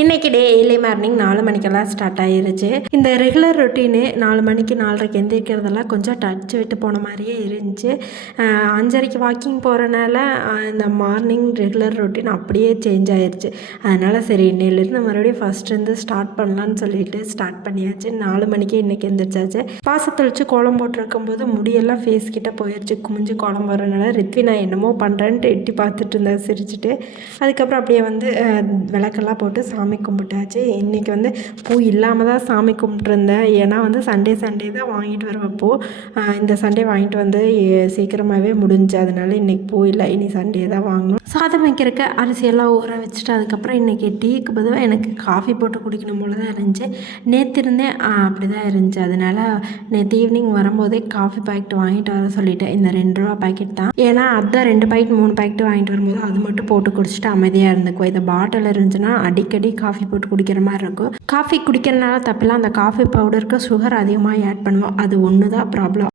இன்றைக்கி டே early morning 4 மணிக்கெல்லாம் start ஆயிருச்சு. இந்த ரெகுலர் ரொட்டீனு 4 மணிக்கு 4:30க்கு எந்திரிக்கிறதெல்லாம் கொஞ்சம் டச் விட்டு போன மாதிரியே இருந்துச்சு. 5:30க்கு வாக்கிங் போகிறனால இந்த மார்னிங் ரெகுலர் ரொட்டீன் அப்படியே சேஞ்ச் ஆயிடுச்சு. அதனால் சரி இன்னையிலேருந்து மறுபடியும் ஃபஸ்ட்லேருந்து ஸ்டார்ட் பண்ணலான்னு சொல்லிட்டு ஸ்டார்ட் பண்ணியாச்சு. 4 மணிக்கே இன்றைக்கி எந்திரிச்சாச்சு. பாசத்தொழிச்சு கோலம் போட்டிருக்கும்போது முடியெல்லாம் ஃபேஸ் கிட்ட போயிடுச்சு. குமிஞ்சு கோலம் போடுறதுனால ரித்வினா என்னமோ பண்ணுறேன்ட்டு எட்டி பார்த்துட்டு இருந்தா சிரிச்சுட்டு. அதுக்கப்புறம் அப்படியே வந்து விளக்கெல்லாம் போட்டு சாமி கும்பிட்டாச்சு. இன்றைக்கி வந்து பூ இல்லாமல் தான் சாமி கும்பிட்ருந்தேன். ஏன்னா வந்து சண்டே தான் வாங்கிட்டு வருவப்போ இந்த சண்டே வாங்கிட்டு வந்து சீக்கிரமாகவே முடிஞ்சு. அதனால இன்றைக்கி பூ இல்லை, இனி சண்டே தான் வாங்கணும். சாதம் வைக்கிறக்க அரிசியெல்லாம் ஊற வச்சுட்டு அதுக்கப்புறம் இன்றைக்கி டீக்கு பதிலாக எனக்கு காஃபி போட்டு குடிக்கணும் போல தான் இருந்துச்சு. நேற்று இருந்தேன் அப்படி தான் இருந்துச்சு. அதனால் நேற்று ஈவினிங் வரும்போதே காஃபி பாக்கெட் வாங்கிட்டு வர சொல்லிவிட்டேன். இந்த 2 ரூபா பாக்கெட் தான். ஏன்னா அதுதான் 2 பாக்கெட் 3 பாக்கெட் வாங்கிட்டு வரும்போது அது மட்டும் போட்டு குடிச்சிட்டு அமைதியாக இருந்துக்குவோம். இந்த பாட்டில் இருந்துச்சுன்னா அடிக்கடி காஃபி போட்டு குடிக்கிற மாதிரி இருக்கும். காஃபி குடிக்கிறனால தப்பில்லை, அந்த காஃபி பவுடருக்கு சுகர் அதிகமாக ஆட் பண்ணுவோம். அது ஒன்று தான் ப்ராப்ளம்.